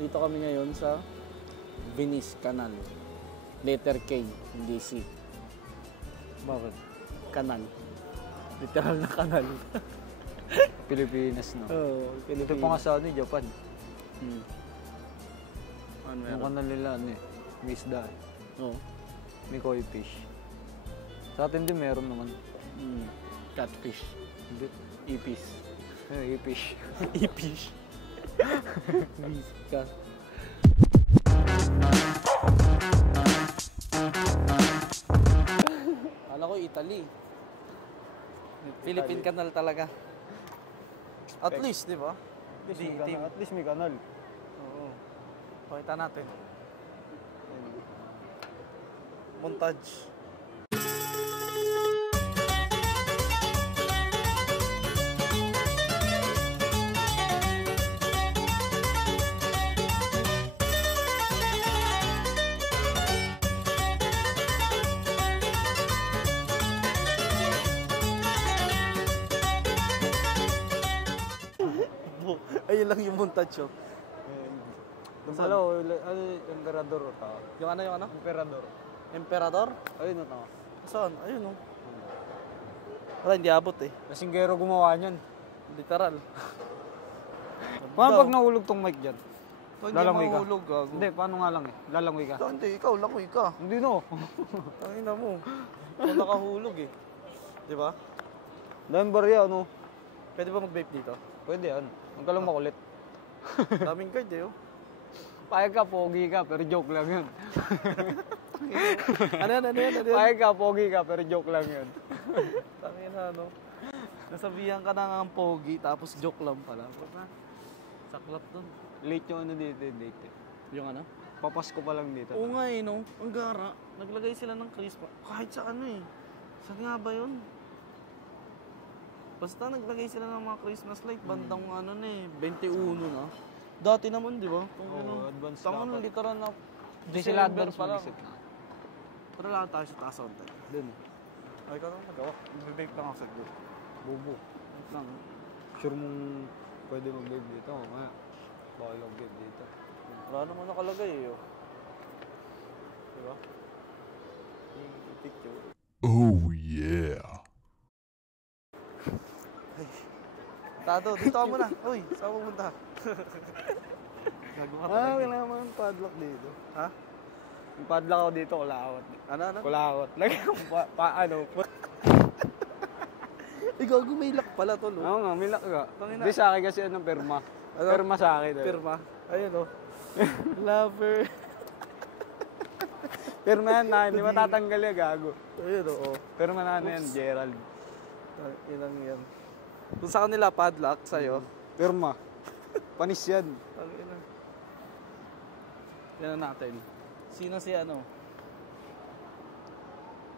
Dito kami ngayon sa Venice Canal. Letter K, hindi C. Bakit? Canal. Literal na kanal. Pilipinas, no? Oo, Ito pa nga sa ano, Japan. Ano Yung kanal nila, ano eh, may isda. Oo. May koi fish. Sa atin din meron naman. Catfish. Hindi. Ipis. Fish. Ipis. Ka. Kala ko Italy. Philippine Canal talaga. At least, di ba? At least may kanal. Oo. Pakita natin. Montage. Ayun lang yung montage yun. Doon pala, emperador ata. Yung ano, yung ano? Emperador. Emperador? Ayun ata. Saan? Ayun o. Wala, hindi abot eh. Lasinggero gumawa niyan. Literal. Paano pag nahulog tong mic dyan? Pag Lalangoy ka? mahulog, gago. Hindi, paano nga lang eh? Lalangoy ka? Hindi, ikaw, langoy ka. Hindi no. Ang ina mo. Ikaw nakahulog eh. Di ba? Daming barya, ano? Pwede ba mag-vape dito? Pwede yan. Huwag ka lang makulit. Daming card eh oh. Payag ka, pogi ka, pero joke lang yun. Ano yan? Payag ka, pogi ka, pero joke lang yun. Tangin na ano. Nasabihan ka na ng pogi, tapos joke lang pala. Saklap dun. Late yung ano dito, date eh. Yung ano? Papasko pa lang dito. Oo nga eh no. Ang gara. Naglagay sila ng Christmas. Kahit sa ano eh. Saan nga ba yun? Basta naglagay sila ng mga Christmas light, bandang ano na eh, 21 na. Dati naman, di ba? Oo, advance Tangan dapat. literal na Hindi sila December advance pa lang. mag-isip na. Pero lahat tayo sa taas on time. Dun. Ay, ikaw naman magawa. Mag-vape lang ako sa group. Bobo. Vape lang. Sure mong pwede mag-vape dito. Mamaya, baka mag-vape dito. Wala naman nakalagay eh. Oh. Di ba? Yung picture. Oh yeah. Tado, dito ka muna. Uy, saan mo punta? Gago ka talaga. Kailangan mo yung padlock dito. Ha? Yung padlock ako dito, kulakot. Ano? Kulakot. Lagyan ko ano. Gago, may lock pala to, no? Oo nga, may lock ka. Tangina. Hindi sa akin kasi anong perma. Ano? Perma sa akin. Pirma. Ayun, oh. Lover. Perma yan na, hindi matatanggal yan, gago. Ayun, oh. Perma na yan, Gerald. Ilang yan. Kung sa kanila padlock, sa'yo. Perma. Panis yan. Ang ina. Yan natin. Sino si ano?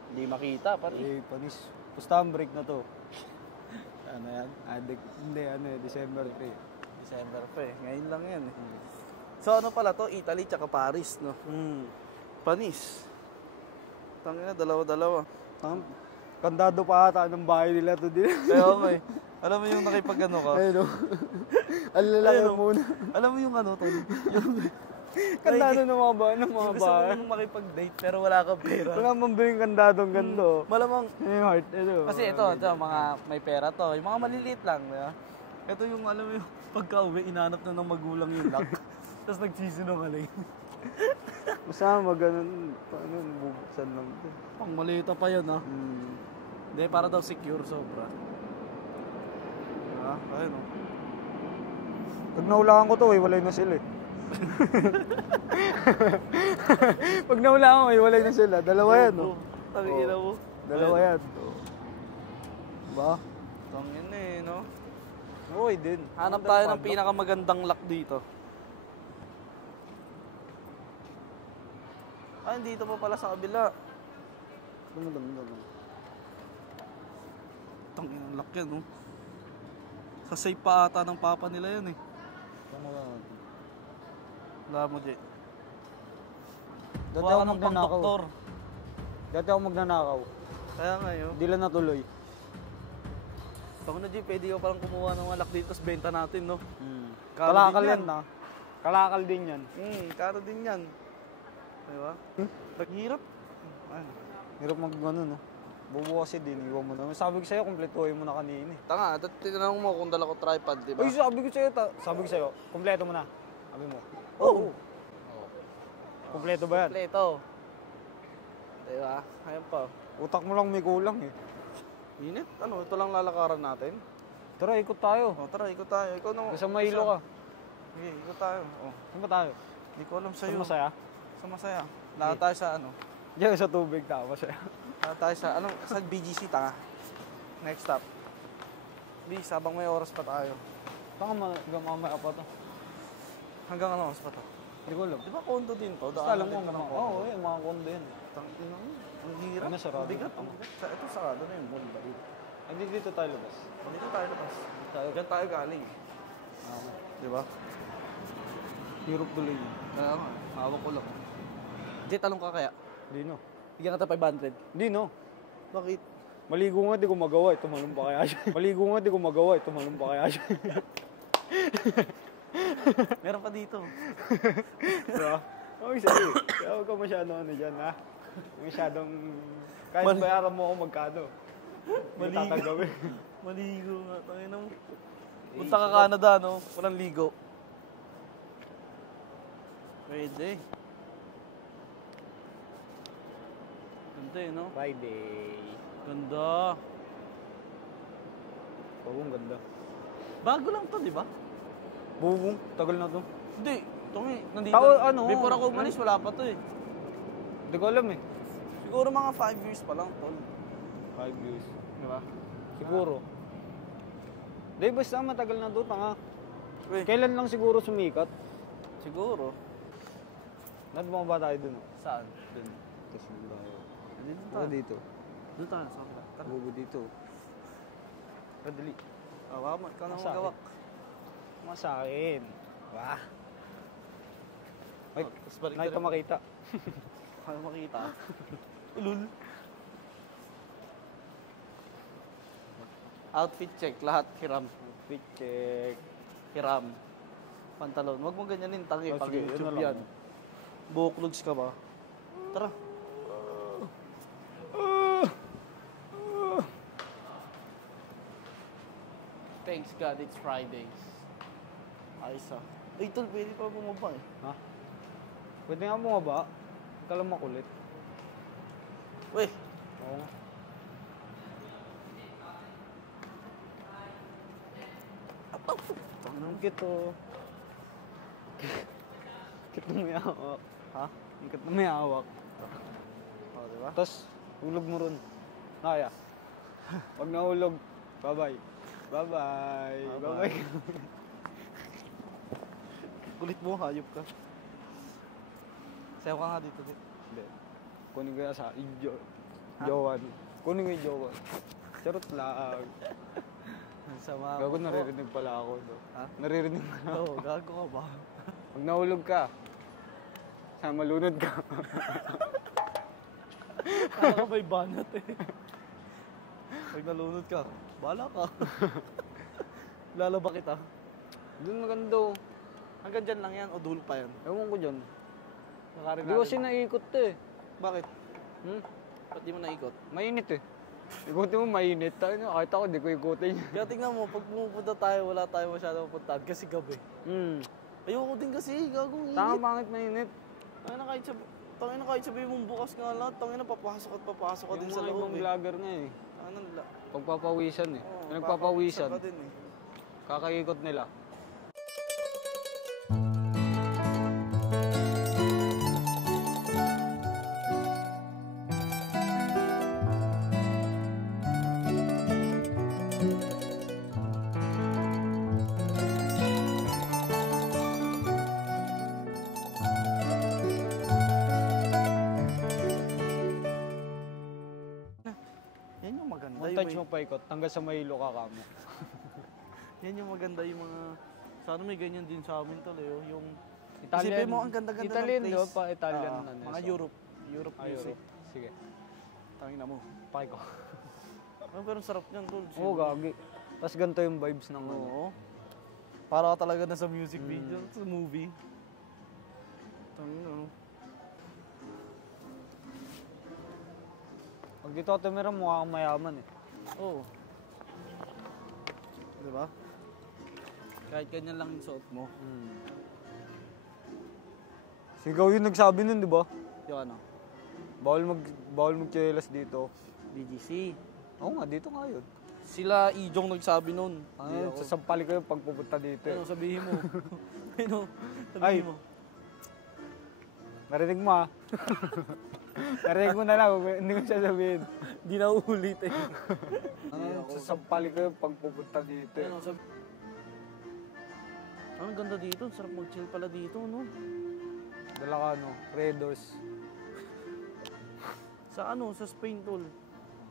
Hindi makita, pati. Eh, panis. Basta ang break na to. Ano yan? Hindi, December 3. December pa eh. Ngayon lang yan eh. So ano pala to? Italy tsaka Paris, no? Panis. Tangina, dalawa-dalawa. Kandado pa ata ng bahay nila to din. Kaya okay. Alam mo yung nakipag-ano ka? Ayun o. Ang lalaki muna. Alam mo yung ano, Tol? Yung Kandado ng mga bahay. gusto mo yung makipag-date pero wala kang pera. Wala mambing kandadong ganito. Malamang. Yung heart, ito. Kasi ito, mga may pera to. Yung mga maliliit lang, di ba? Ito yung, alam mo yung pagka-uwi, inanap na ng magulang yung lock. Tapos nagsisinungaling. Masama, ganun. Paano, bubuksan lang ito. Pang malita pa yun, ha? Hindi, para daw secure sobra. Ah, ayun, oh. Pag nahulaan ko to, walay na sila eh. Pag nahulaan ko, walay na sila. Dalawa yan, no? Tangina mo. Dalawa yan. Ba? Tangin eh, no? Uy, din. Hanap tayo ng pinakamagandang lock dito. Ah, dito pa pala sa kabila. Dum. Tangin ang lock yan, no? Sa safe pa ata ng papa nila yan, eh. Wala mo, Jay. Dati ako ng pang-doktor. Dati ako magnanakaw. Kaya nga yun. Di lang natuloy. Tama na, Jay, pwede ka palang kumuha ng mga lock dito, tapos benta natin, no? Kalakal yan na. Kalakal din yan. Karo din yan. Diba? Hirap. Ano? Hirap mag-ano, no? Bubukas din, iwan mo na. Sabi ko sa'yo, kumpletuhin mo na kanina eh. Tanga, tinanong mo kung dala ko tripod, di ba? Ay, sabi ko sa'yo, kumpleto mo na. Sabi mo. Oo. Kumpleto ba yan? Kompleto. Diba? Ayan pa. Utak mo lang may kulang eh. Init? Ano? Ito lang lalakaran natin. Tara, ikot tayo. O, tara, ikot tayo. Ikaw na. Sa Mahilo ka. Sige, ikot tayo. O, Saan ba tayo? hindi ko alam Saan sa'yo. masaya? Sa masaya. Lahat tayo sa ano? Diyan sa tubig tayo masaya. Lahat tayo sa, ano, sa BGC, tanga. Next stop. Bis, habang may oras pa tayo. Baka mamaya pa to. Hanggang ano oras pa to? Hindi ko alam. Di ba kondo din to? Basta alam mo, din ka ng oo, yun, mga kondo yan. Tangina mo. Ang hirap. Ano, sarado? Ang bigat. Ang bigat. Ito sarado na yung mall ba dito? Ay, dito tayo labas. Dito tayo labas. Tayo. Diyan tayo galing. Okay. Di ba? Hirap tuloy yun. Kaya nga, hawak ko lang. Jay, talong ka kaya? Hindi no. Bigyan ka 500. Hindi no. Bakit? Maligo nga di ko magawa, tumalong pa kaya siya. Maligo nga di ko magawa, tumalong pa kaya siya. Meron pa dito. Diba? Okay, sige. Kaya huwag ka masyadong ano dyan, ha? Masyadong... Kahit bayaran mo ako magkano. Hindi tatagawin. Maligo nga. Tangina mo. Punta ka Canada, no? Walang ligo. Pwede. Ganda eh, no? Friday. Ganda. Oo, ang ganda. Bago lang to, di ba? Bubong, tagal na to. Hindi. Tungi, nandito. Tao, ano? Before ako umalis, wala pa to eh. Hindi ko alam eh. Siguro mga 5 years pa lang, tol. 5 years. Di ba? Siguro. Di, basta matagal na to, tanga. Wait. Kailan lang siguro sumikat? Siguro. Nagmaba tayo dun. Saan? Dun. Tapos dun tayo. Dito Ako dito. Doon tayo, sa kapila. Tara. Bubo dito. Kadali. Awa mo, ikaw na Sa akin. magawak. Masakin. Wah. Ay, Tapos balik nakita na- makita. Kaya makita. Ulul. Outfit check, lahat hiram. Fit check. Hiram. Pantalon. Huwag mo ganyanin, tangi. Oh, Pag sige, YouTube yun na lang. yan. Buklogs ka ba? Tara. Thanks God, it's Fridays. Ayos ah. Ay, tol, pwede pa bumaba eh. Ha? Pwede nga mo nga ba? Huwag ka lang makulit. Weh, Oo nga. Ang cute oh. Cute na may hawak. ha? Ang cute na may hawak. O, diba? Tapos, hulog mo ron. Kaya. Pag nahulog, bye-bye. Bye-bye. Bye-bye. Bye-bye. Kulit mo, hayop ka. Sayaw ka nga dito. Hindi. Kunin ko yan sa Jowan. Kunin ko yung Jowan. Charot lang. Sama Gago, naririnig pala ako. No? Ha? Naririnig pala. Oo, gago ka ba? Pag nahulog ka, sana malunod ka. Kala ka may banat eh. Pag nalunod ka, bahala ka. Lalaba kita. Doon maganda oh. Hanggang dyan lang yan o dulo pa yan? Ewan ko dyan. Nakarin Hindi ko kasi naikot to eh. Bakit? Hmm? Ba't di mo naikot? Mainit eh. Ikutin mo mainit. Tayo na, kahit ako, di ko ikutin. Kaya tingnan mo, pag pumupunta tayo, wala tayo masyadong pupuntahan kasi gabi. Hmm. Ayoko din kasi, gagong init. Tama, pangit mainit. Tangin na kahit sabihin mong bukas nga lahat, tangin na papasok ka din Yung sa mga loob ibang eh. vlogger nga eh. Ano nila? Pagpapawisan eh. Oo, Nagpapawisan. ka din eh. Kakaikot nila. Yan yung maganda. Montage mo paikot, hanggang sa Mahilo ka kamo. Yan yung maganda yung mga... Sana may ganyan din sa amin tol eh. Yung... Italian. Isipin mo, ang ganda-ganda Italian, ng di place. ba? Pa Italian Ah, na ano, mga so. Europe. Europe Ah, music. Europe. Sige. Tangin na mo. Pakiko. Pero sarap yan tol. Oo, gagi. Tapos ganito yung vibes ng ano. Oo. Para ka talaga na sa music video, sa movie. Ano? Pag dito ako tumira, mukha kang mayaman eh. Oo. Di ba? Kahit ganyan lang yung suot mo. Sigaw yung nagsabi nun, di ba? Yung ano? Bawal magtsyelas dito. BGC. Oo nga, dito nga yun. Sila Ijong nagsabi nun. Ano, sasampali ko yung pagpupunta dito eh. Ano, sabihin mo. Ano, Ay. sabihin mo. Narinig mo ah. Narinig mo na lang, hindi ko sasabihin. Di na uulit eh. Ano, sasampali ko yung pagpupunta dito eh. Ano, ang ganda dito. Sarap mag-chill pala dito, no? Dala ka ano, Red Doors. Sa Spain, tol.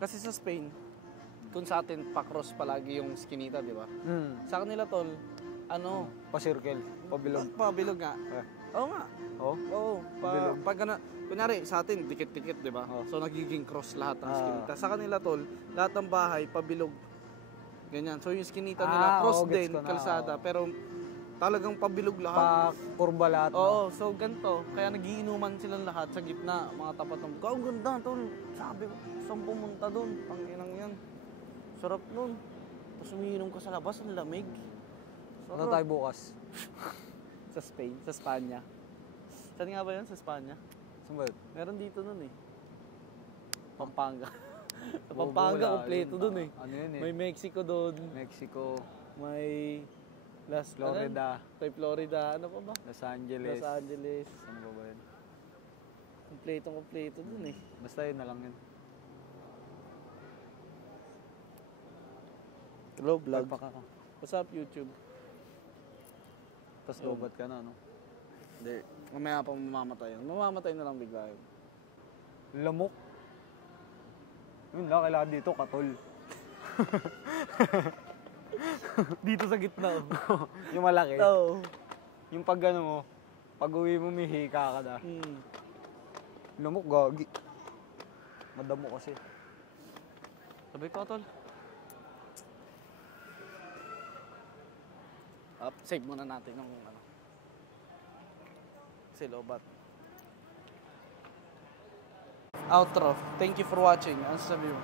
Kasi sa Spain, kung sa atin, pa-cross palagi yung skinita, di ba? Sa kanila, tol, Pa-circle, pabilog. pabilog nga. Oo nga. Oh? Oo. Bilog. Kunyari, sa atin, dikit-dikit, di ba? Oh. So, nagiging cross lahat ng skinita. Sa kanila, tol, lahat ng bahay, pabilog. Ganyan. So, yung skinita nila, cross gets din, ko na, kalsada. Pero, talagang pabilog lahat. Pa-kurba lahat. Oo, so ganito. Kaya nagiinuman silang lahat sa gitna, mga tapat ng buka. Ang ganda, tol. Sabi ko, saan pumunta doon? Panginang yan. Sarap nun. Tapos umiinom ka sa labas, ang lamig. Ano tayo bukas? Sa Spain, sa Spanya. Saan nga ba yun? Sa Spanya? Saan ba yun? Meron dito nun eh. Pampanga. Sa Bobo, Pampanga, wala kompleto yun. dun eh. Ano yun eh? May Mexico doon. Mexico, May Florida, May Florida. Ano pa ba? Los Angeles. Los Angeles. Saan ba ba yun? Kompleto dun eh. Basta yun na lang yun. Hello, vlog. Pagpaka ka. What's up, YouTube? Tapos lobat ka na, no? Hindi. Mamaya pa mamamatay. Mamamatay na lang bigla yun. Lamok. Yun lang, kailangan dito, katol. Dito sa gitna. Yung malaki. Oo. Yung pag ano mo, pag uwi mo, may hika ka na. Lamok, gagi. Madamo kasi. Sabi ko, tol. Save muna natin yung ano. Kasi lobat. Outro. Thank you for watching. Ano sabi mo?